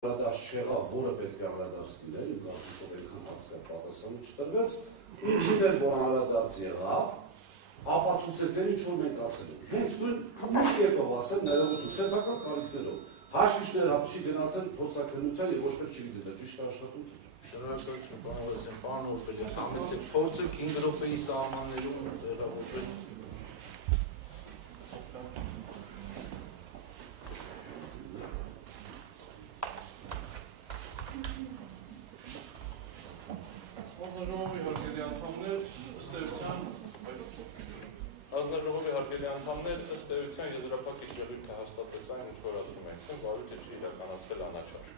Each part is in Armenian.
Անդրադարձ չեղավ, որը պետք է անդրադարձ լիներ, իմ կարծիքով այնքան հարցկար պատասխանը չտրվեց, ինչին էլ որ անդրադարձ եղավ, ապացուցեց այն ինչ որ մենք ասել ենք։ Հենց նույն միշտ կետով ասեմ, ներողություն, սեփական կարիքներով, հաշվիչներ հապշի գնացել փորձաքննության եւ ոչ թե չգիտեք, ճիշտ աշխատում թե չէ։ Շնորհակալություն, պարոն Ղազարյան, պարոն Օրբելյան, համեցեք փորձը 5 րոպեի սահմաններում վերաբերել։ Հանձնաժողովի հարգելի անդամներ, ըստ էության եզրափակիչ ելույթը հաստատեց այն, ինչ որ ասում ենք, վարույթը չի իրականացվել անաչառ։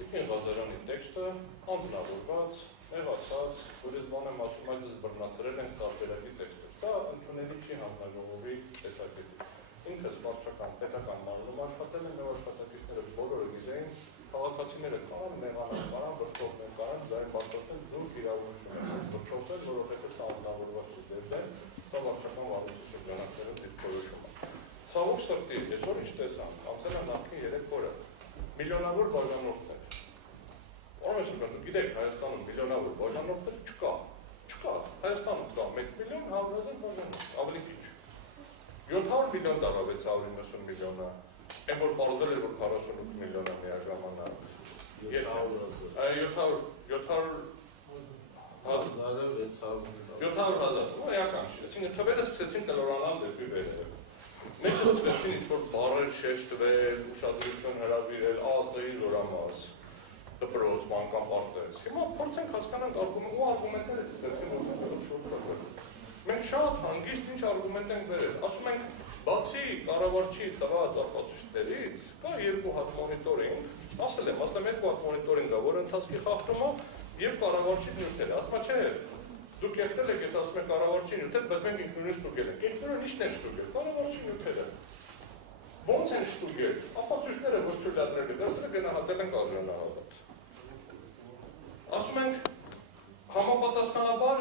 Տիկին Ղազարյանի տեքստը անձնավորված, նեղացած, որ ես բան եմ ասում, այդ ես բռնացրել ենք տարբերակի տեքստը։ Սա ընդունելի չի հանձնաժողովի տեսակետից։ Ինքս վարչական պետական մանրում աշխատել եմ, մեր աշխատակիցները բոլորը գիտեին, քաղաքացիները կարան նեղանան, կարան վրդովներ, կարան ձայն բարձրացնել զուրկ իրավունքներ, վրդովներ, որովհետև սա անձնավորված չձեր դեմ, սա վարչական վարույթի շրջանակներում դիրքորոշում է։ Ցավոք սրտի, այսօր ինչ տեսանք, անցել են նախքին 3 օրը, միլիոնավոր բաժանորդներ։ Ո՞րպես ուզում, գիտեք, Հայաստանում միլիոնավոր բաժանորդներ չկա, Հայաստանում կա 1 միլիոն 100,000 բաժանորդ, ավելի քիչ։ 700 միլիոն տառա 690 միլիոնը, այն որ պարզվել էր, որ 48 միլիոնը միաժամանակ։ 700,000, էական չի, այսինքն թվերը սկսեցին կլորանալ դեպի վերև։ Մեջը սկսեցին ինչ-որ բառեր շեշտվել, ուշադրություն հրավիրել, ԱԱԾ-ի զորամաս, դպրոց, մանկան պարտեզ։ Հիմա փորձենք հասկանանք արգումենտները ցույցեցին մենք շատ հանգիստ ինչ արգումենտ ենք վերել։ Ասում ենք, բացի կառավարչի տված ապացույցներից, կա 2 հատ մոնիտորինգ, ասել եմ, 2 հատ մոնիտորինգ է, որը ընթացքի խախտում է եւ կառավարչի նյութերը։ Ասում չէ, դուք եղել եք, եթե ասում եք կառավարչի նյութեր, բայց մենք ինքնուրույն ստուգել ենք։ Ինքնուրույն ի՞նչն են ստուգել։ Կառավարչի նյութերը։ Ո՞նց են ստուգել։ Ապացույցները ոչ թույլատրելի, դրանք գնահատել են արժանահավատ։ Ասում ենք, համապատասխանաբար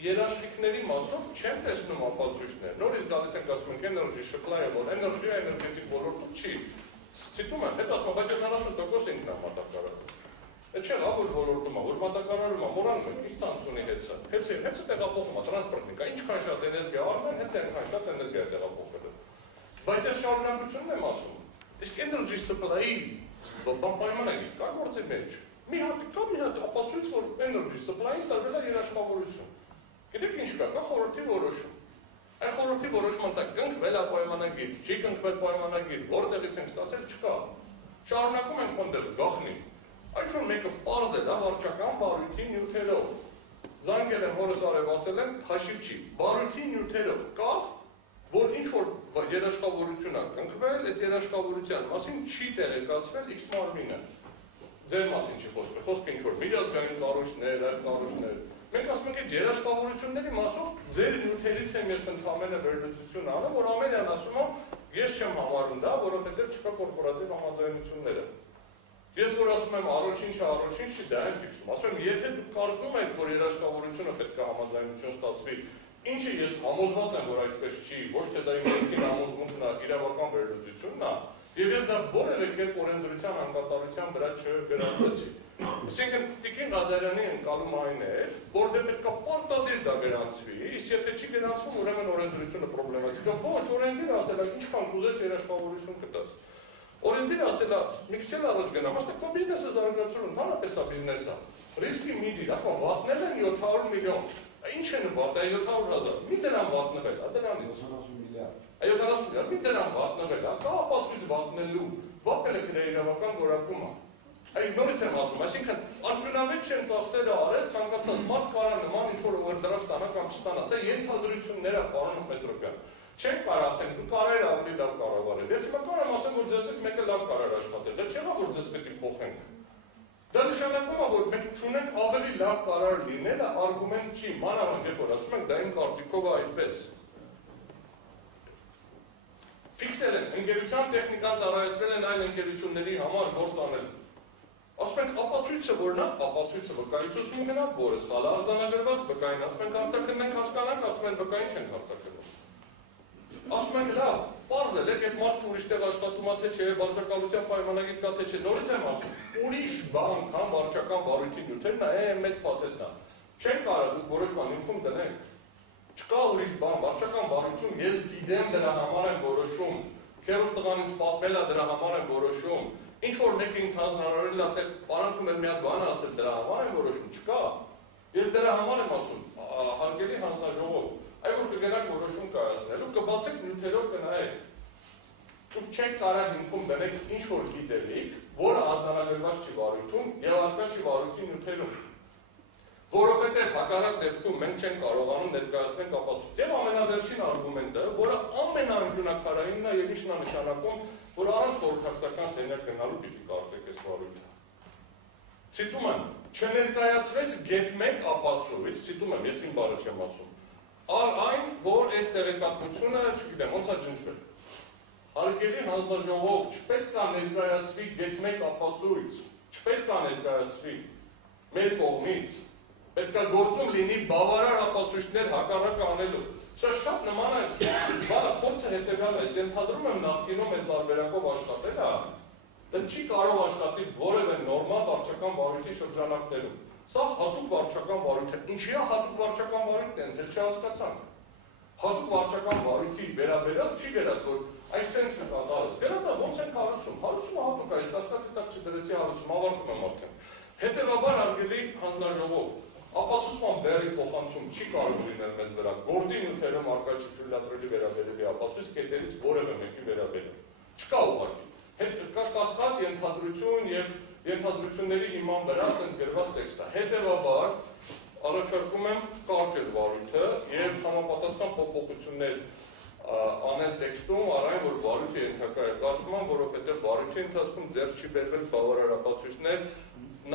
երաշխիքների մասով չեմ տեսնում ապացույցներ։ Նորից գալիս ենք ասում ենք energy supply, որ էներգիա էներգետիկ ոլորտում չի։ Ցիտում եմ, հետ ասում, բայց 70% ինքն է մատակարարում։ Այդ չէ, որ ոլորտում է, որ մատակարարում է, մորանում ենք, ինստանցիոնի հեծը։ Հեծը տեղափոխում է, տրանսպորտնիկա, ինչքան շատ էներգիա առնեն, հենց այնքան շատ էներգիա տեղափոխել է։ Բայց այս շարունակությունն եմ ասում։ Իսկ energy supply-ի պայմանագիր կա գործի մեջ։ Մի հատ ապացույց, որ energy supply-ին տրվել է երաշխավորություն։ Գիտեք ինչ կա խորհրդի որոշում։ Այն խորհրդի որոշման տակ կնքվել է պայմանագիր, չի կնքվել պայմանագիր, որտեղից ենք ստացել չկա։ Շարունակում ենք խնդրել գաղտնի։ Այդ որ մեկը պարզ է, դա վարչական բարույթի նյութերով։ Զանգել եմ հորս արև ասել եմ, հաշիվ չի։ Բարույթի նյութերով կա, որ ինչ որ երաշխավորություն է կնքվել, այդ երաշխավորության մասին չի տեղեկացվել X մարմինը։ Ձեր մասին չի խոսքը, խոսքը ինչ որ միջազգային կառույցներ, այլ կառույցներ։ Մենք ասում ենք, այդ երաշխավորությունների մասով ձեր նյութերից եմ ես ընդհանրապես վերլուծություն անում, որ ամենն ասում եմ, ես չեմ համարում դա, որովհետև չկա կորպորատիվ համաձայնությունները։ Ես որ ասում եմ առողջինչ չի, դա եմ ֆիքսում։ Ասում եմ, եթե դուք կարծում եք, որ երաշխավորությունը պետք է համաձայնություն ստացվի, ինչը ես համոզված եմ, որ այդպես չի, ոչ թե դա իմ երկրի համոզմունքն է, իրավական վերլուծությունն է, եւ ես դա որևէ կերպ օրենսդրության անկատարության վրա չգրանցեցի։ Այսինքն Տիկին Ղազարյանի ընկալումը այն էր, որ դե պետք է պարտադիր դա գրանցվի, իսկ եթե չի գրանցվում, ուրեմն օրենսդրությունը պրոբլեմատիկ է։ Ոչ, օրենսդիրը ասել է, ինչքան կուզես երաշխավորություն կտաս։ Օրենսդիրը ասել է, մի քիչ առաջ գնամ, ասել է, բիզնեսը զարգացնում, ընդհանրապես է բիզնեսը։ Ռիսկի մի դիր, ասում վատնել են 700 միլիոն։ Ինչ են վատը 700,000։ Մի դրամ վատնվել, դրանից 70 միլիարդ։ 70 միլիարդ, մի դրամ վատնվել, կա ապացույց վատնելու, վատել է իրավական որակում է։ Այդ նորից եմ ասում, այսինքն արդյունավետ չեն ծախսերը արել, ցանկացած մարդ կարա նման ինչ-որ օվերդրաֆտ ստանա կամ չստանա, դա ենթադրություններ է պարոն Պետրոպյան։ Չենք կարող ասենք, դու կարեր ավելի լավ կառավարել։ Ես հիմա կարամ ասեմ, որ ձեզնից մեկը լավ կարար աշխատել, դա չէ՞ որ ձեզ պետք է փոխենք։ Դա նշանակում է, որ մենք չունենք ավելի լավ կարար լինելը արգումենտ չի, մանավանդ երբ որ ասում ենք, դա իմ կարծիքով է այդպես։ Ֆիքսել են, ընկերության տեխնիկան ծառայեցրել են այլ ընկերությունների համար գործ անել։ Ասում ենք ապացույցը որն է, ապացույցը վկայություն գնա, որը սխալ արձանագրված վկային, ասում ենք հարցակնենք հասկանանք, ասում են վկային չենք հարցակնում։ ասում են լավ, պարզ է, այդ մարդը ուրիշ տեղ աշխատում է թե չէ, վարչակալության պայմանագիր կա թե չէ, նորից եմ ասում, ուրիշ բան, քան վարչական վարույթի նյութերն է, մեծ փաթեթն է։ Չեն կարող դուք որոշման հիմքում դնենք։ Չկա ուրիշ բան, վարչական վարույթում ես գիտեմ դրա համար եմ որոշում, քերոս տղանից պատմել է դրա համար եմ որոշում, ինչ որ մեկը ինձ հանձնարարել է, այդտեղ պարանքում էր մի հատ բան ասել, դրա համար եմ որոշում, չկա։ Ես դրա համար եմ ասում, հարգելի հանձնաժողով, այ որ կգնաք որոշում կայացնելու, կբացեք նյութերով կնայեք։ Դուք չեք կարող հիմքում դնեք ինչ որ գիտելիք, որը անդրադառնալված չի վարույթում եւ արկա չի վարույթի նյութերում։ Որովհետեւ հակառակ դեպքում մենք չենք կարողանում ներկայացնել ապացույց։ Եվ ամենավերջին արգումենտը, որը ամենաանջունակարայինն է եւ ինչն է նշանակում, որ առանց խորհրդակցական սենյակ գնալու պիտի կարդեք այս վարույթը։ Ցիտում եմ, չներկայացվեց գետ 1 ապացույց, ցիտում եմ, ես իմ բառը չեմ ասում։ Այն, որ այս տեղեկատվությունը, չգիտեմ, ոնց է ջնջվել։ Հարգելի հանձնաժողով, չպետք է ներկայացվի գետ 1 ապացույց, չպետք է ներկայացվի մեր կողմից, պետք է գործում լինի բավարար ապացույցներ հակառակը անելու։ Սա շատ նման է, բանը փորձը հետևյալն է, ենթադրում եմ նախկինում այդ տարբերակով աշխատել է, դա չի կարող աշխատի որևէ նորմալ վարչական վարույթի շրջանակներում։ Սա հատուկ վարչական վարույթ է։ Ինչի է հատուկ վարչական վարույթն է, հենց չհասկացանք։ Հատուկ վարչական վարույթի վերաբերյալ չի գրած, որ այս սենս նկատառած։ Գրած է ոնց են հարուցում։ Հարուցումը հատուկ է, այս կասկածի տակ չդրեցի հարուցում, ավարտում եմ արդեն։ Հետևաբար հարգելի հանձնաժողով, ապացուցման բեռի փոխանցում չի կարող լինել մեզ վրա։ Գործի նյութերում արկա չի թույլատրելի վերաբերելի ապացույց կետերից որևէ մեկի վերաբերել։ Չկա ուղղակի։ Կա կասկած, ենթադրություն եւ ենթադրությունների հիման վրա ասենք գրված տեքստ է։ Հետևաբար առաջարկում եմ կարճել վարույթը եւ համապատասխան փոփոխություններ անել տեքստում, առայն որ վարույթը ենթակա է կարճման, որովհետեւ վարույթի ընթացքում ձեռք չի բերվել բավարար ապացույցներ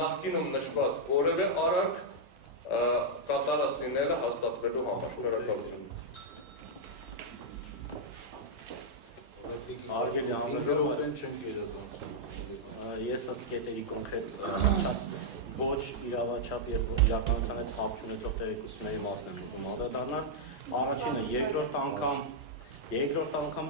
նախկինում նշված որևէ արարք կատարած լինելը հաստատվելու համար։ Շնորհակալություն։ Արգելի հանձնաժողով չենք երազանցում։ Ես ըստ կետերի կոնկրետ ոչ իրավաչափ եւ իրականության հետ կապ չունեցող տեղեկությունների մասն եմ ուզում անդրադառնալ։ Առաջինը, երկրորդ անգամ